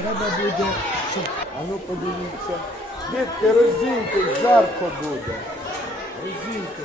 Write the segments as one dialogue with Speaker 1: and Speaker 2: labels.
Speaker 1: треба буде, щоб. А ну подивіться. Дітки, роздіньте, жарко буде. Роздіньте.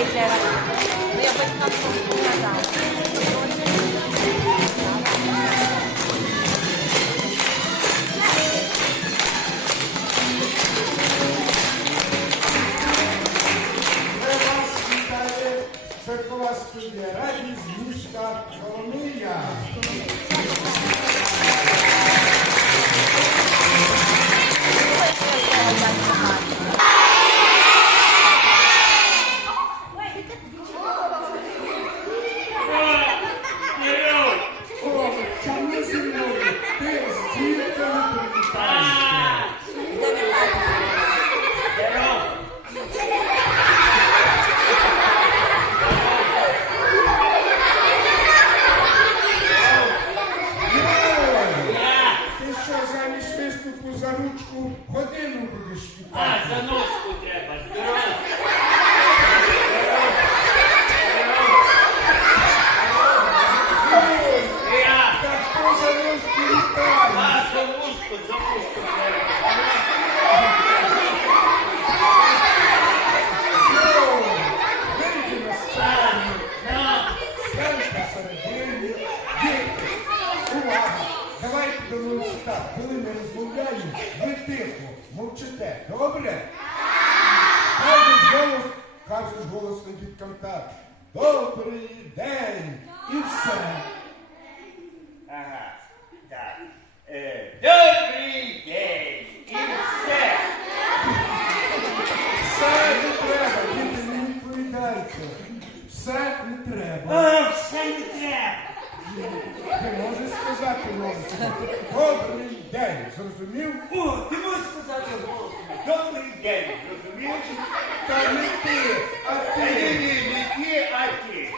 Speaker 1: Perfeito, né? Eu vou
Speaker 2: ficar com o Sekolah Studi Radis Muska
Speaker 1: Kolomia. Не треба. Ти можеш сказати голосно. Добрий день, зрозумів?
Speaker 2: О, ти можеш сказати голосно. Добрий день, розумієш?
Speaker 1: Та не ти, а
Speaker 2: ти. ні, ні, не ти, а ти.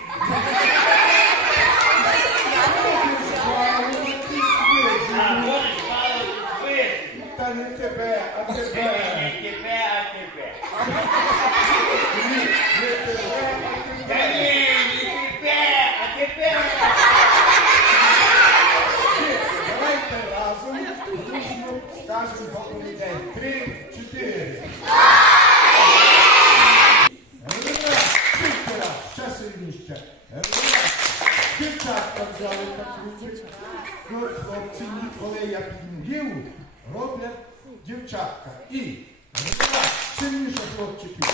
Speaker 2: А, можеш мало вийти.
Speaker 1: Та не тебе, а
Speaker 2: Не
Speaker 1: тебе.
Speaker 2: тебе, а тебе.
Speaker 1: Ні, не тебе, а
Speaker 2: Та
Speaker 1: тебе.
Speaker 2: ні, не тебе, а тебе.
Speaker 1: Давайте разом дружно скажемо добрий день. Три, чотири. Раз, тільки раз, ще сильніше. Раз. Дівчатка взяли руки. Ну, хлопці, коли я підмігів, роблять дівчатка. І сильніше хлопчиків.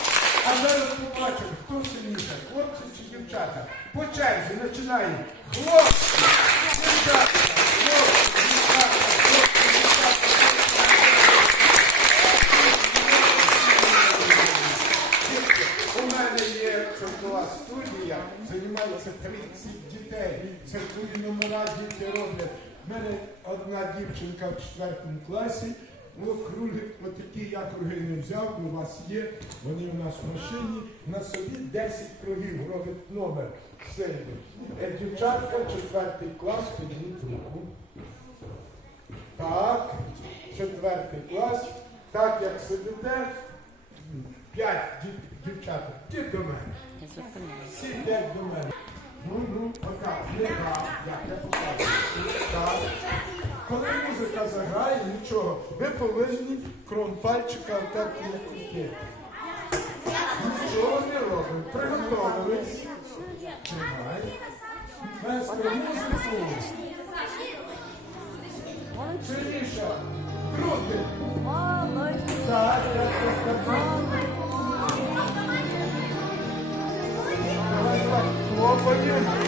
Speaker 1: А зараз побачимо, хто сильніше, хлопці чи дівчата. По черзі починаємо. Хлопці, дівчатка, хлопці, дівчатка, хлопці, дівчатка. У мене є церкова студія, займається 30 дітей. Церкові номера діти роблять. У мене одна дівчинка в четвертому класі. Ну, круги, отакі я круги не взяв, у вас є. Вони у нас в машині. На собі 10 кругів робить номер. Сильний. Е, Дівчатка, четвертий клас, підніміть руку. Так, четвертий клас. Так як сидите, п'ять дів- дівчаток. Ті до мене. Всі п'ять до мене. Отак, не як я покажу. Так. Коли музика заграє, нічого. Ви повинні кром пальчика отак не крутити. Нічого не робимо. Приготовились. Тримай. Музику. Сильніше. Крути. Так, так, так, так. Давай. Хлопаємо.
Speaker 3: На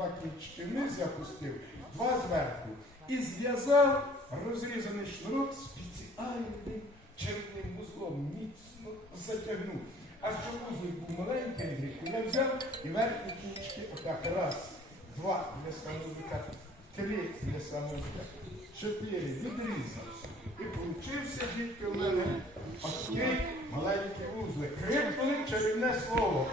Speaker 1: два кінчики вниз я два зверху. І зв'язав розрізаний шнурок спеціальним червним вузлом, міцно затягнув. А що вузлик був маленький, гріху, я взяв і верхні кінчики отак. Раз, два для самовика, три для самовика, чотири відрізав. І получився дітки в мене отакий маленький вузлик. Крикнули чарівне слово.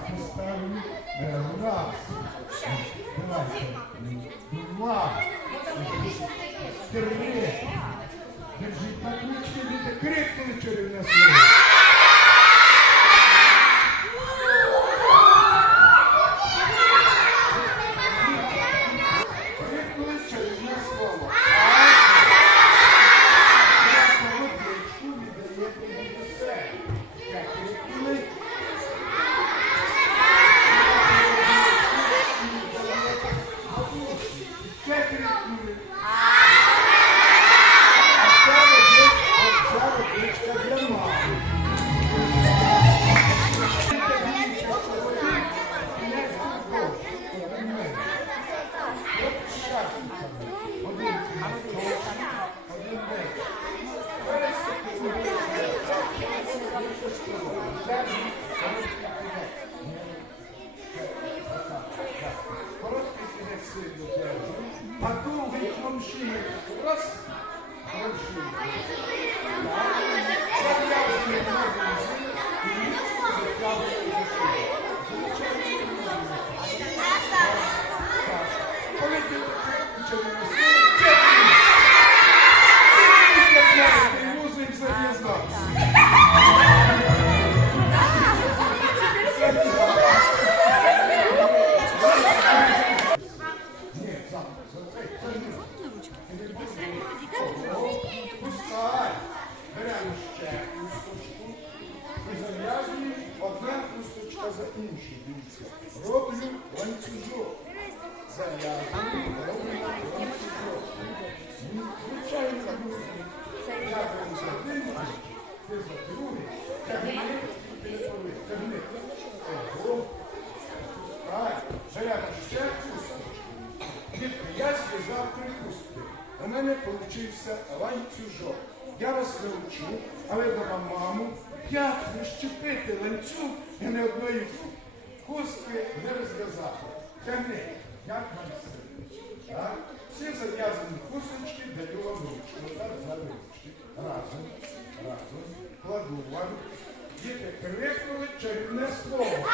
Speaker 1: поставили раз, два, три. Держіть на ключі, діти, крикнули чарівне слово. Як вам все? Так? Всі зав'язані кусочки, даю вам ручку. Так, за ручки. Разом, разом. Кладу вам. Діти крикнули чарівне слово.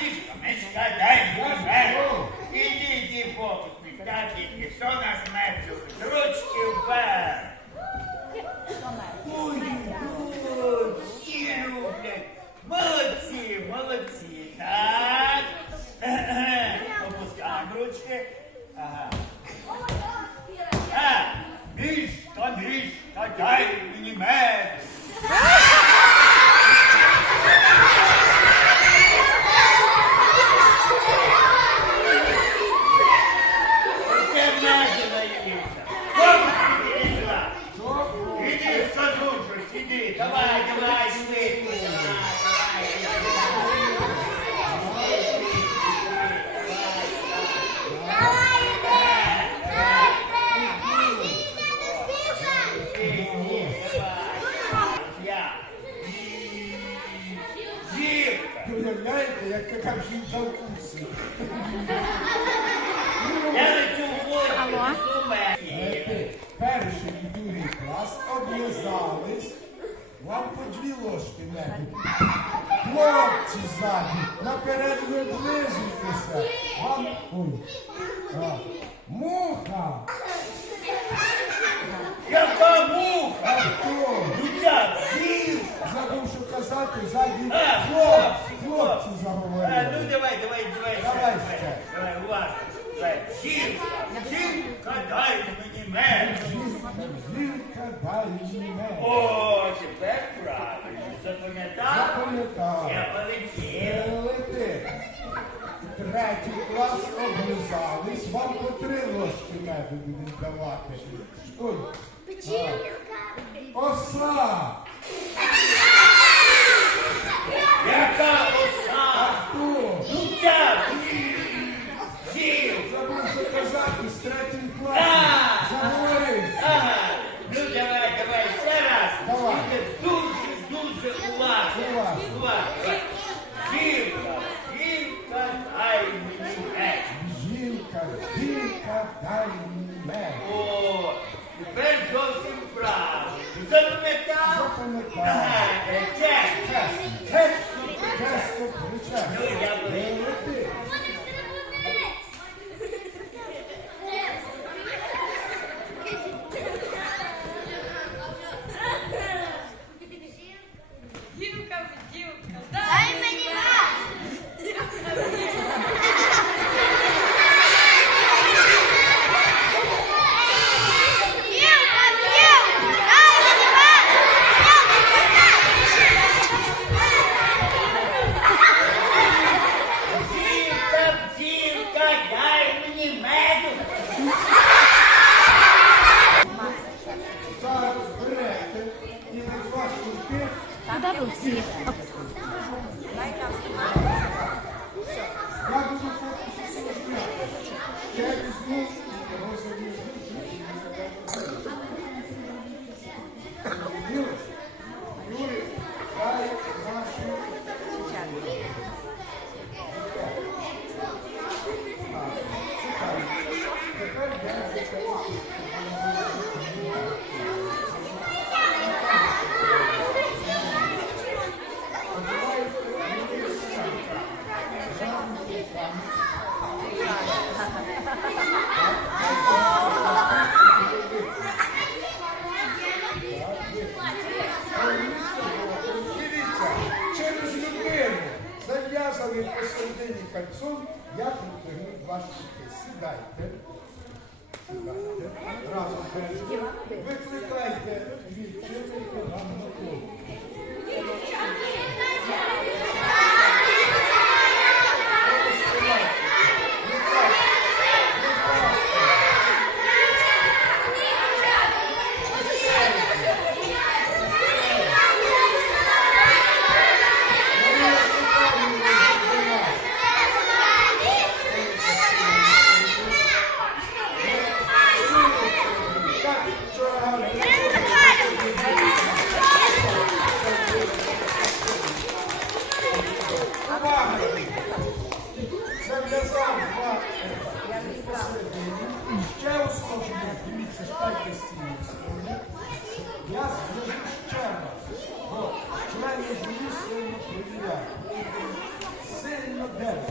Speaker 1: Меду.
Speaker 2: А, мішка, мішка, дай
Speaker 1: Я
Speaker 2: мені меду.
Speaker 1: пішов.
Speaker 2: Ідіть, і фокусник, татінки, що нас меду? З ручки вверх. Ой, ой, всі люблять. Молодці, молодці. Так. Опускаємо ручки. Ага. А, мішка, мішка, дай мені меду. Це меду наївся. Хлопці, іди сюди.
Speaker 1: Що?
Speaker 2: Іди, скажу щось, іди, давай, давай, швидко. Я. Жінка.
Speaker 1: Ви уявляєте, як
Speaker 2: Я лечу
Speaker 1: перший і другий клас облизались, вам по дві ложки меду. Хлопці ззаді, наперед ви облизуйтеся. Вам. Ой. А. Муха!
Speaker 2: Яка муха?
Speaker 1: Хто?
Speaker 2: Дитя.
Speaker 1: Забув, що казати,
Speaker 2: А,
Speaker 1: хлопці, хлопці
Speaker 2: А, ну давай, давай, давай,
Speaker 1: Давай
Speaker 2: давай,
Speaker 1: ще.
Speaker 2: давай, уважно. Давай. Жінка, жінка, дай мені меду.
Speaker 1: Жінка, дай мені меду.
Speaker 2: О, тепер правильно. Запам'ятав?
Speaker 1: Запам'ятав.
Speaker 2: Я полетів.
Speaker 1: Лети. Третій клас облизались, вам по три ложки меду будуть давати. Ой. А. Оса!
Speaker 2: Яка
Speaker 1: А
Speaker 2: оса?
Speaker 1: хто?
Speaker 2: Дитя, жінка.
Speaker 1: Забув, що казати з третім класом.
Speaker 2: А!
Speaker 1: Заговорився.
Speaker 2: Ага. Ну давай, давай, ще раз.
Speaker 1: Давай.
Speaker 2: Тільки дуже, дуже уважно.
Speaker 1: Уважно.
Speaker 2: Уважно. Жінка, жінка, дай мені меду.
Speaker 1: Жінка, жінка, дай мені.
Speaker 2: О, тепер зовсім правильно. Запам'ятав?
Speaker 1: Запам'ятав.
Speaker 2: Ага, е, чесно.
Speaker 1: Чесно,
Speaker 2: Чесно.
Speaker 1: чесно.
Speaker 2: Ну, я би-
Speaker 1: Я Разом бережно. Викликайте відчинника нам на голову. читайте стіни. Я скажу ще раз, бо членів журі сильно перевіряю. Сильно дерев.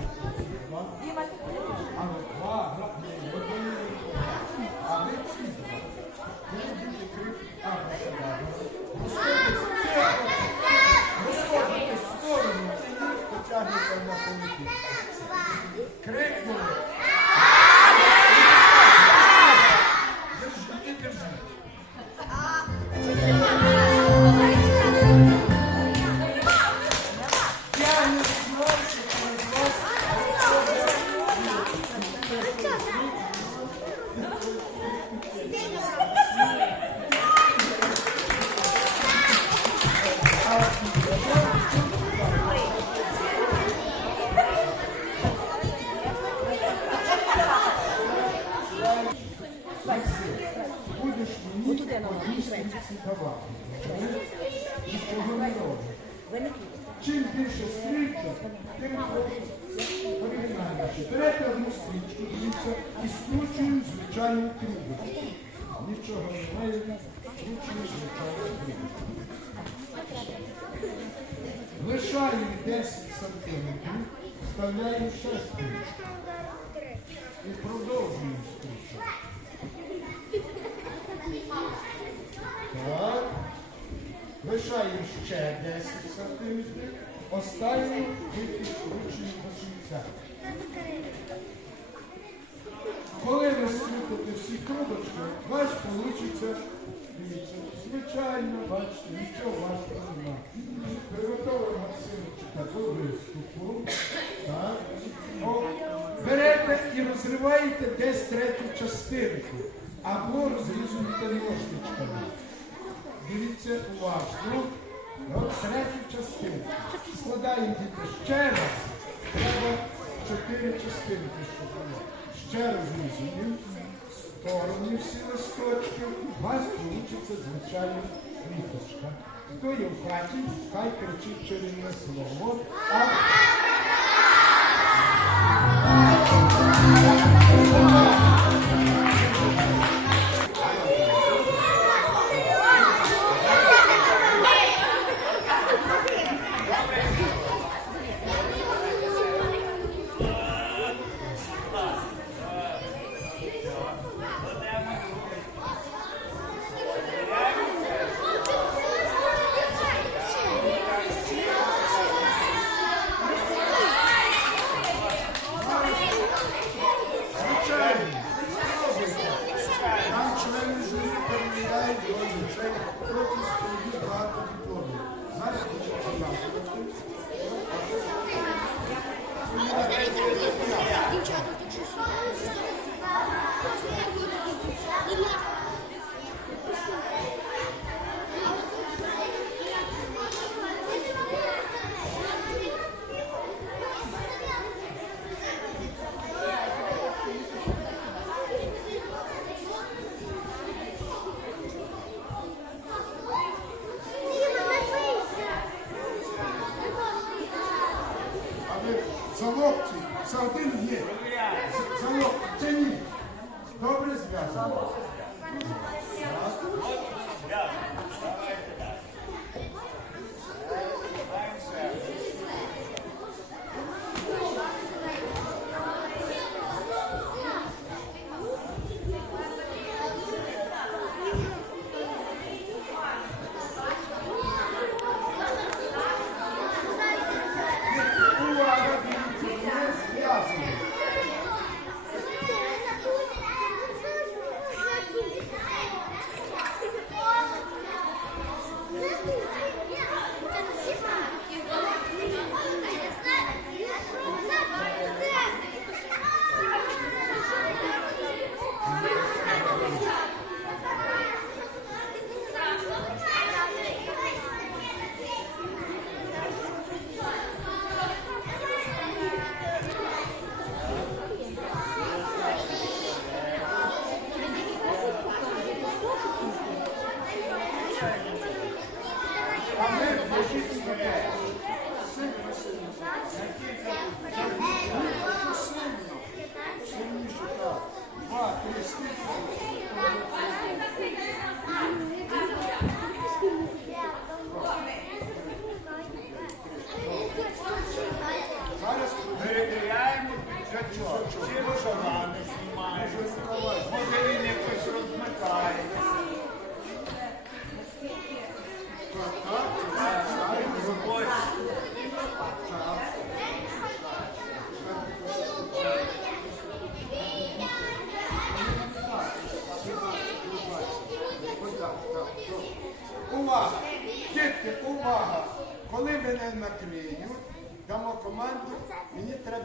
Speaker 1: Лишаємо ще 10 сантиметрів. Останню скручуємо до 60. Коли ви скрутите всі трубочки, у вас вийде, звичайно, бачите, нічого важкого немає. Приготовимо Максимочка до виступу. Так. О, берете і розриваєте десь третю частинку. Або розрізуєте ножничками. Дивіться уважно. От третю частинку. Складаємо діти ще раз. Треба чотири частинки, щоб було. Ще розрізуємо. Сторони всі листочки. У вас вийде звичайна квіточка. Хто є в хаті, хай кричить чарівне слово. А Звичайно.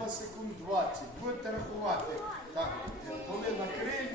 Speaker 1: Секунд 20. Будете рахувати. Так, коли накриють,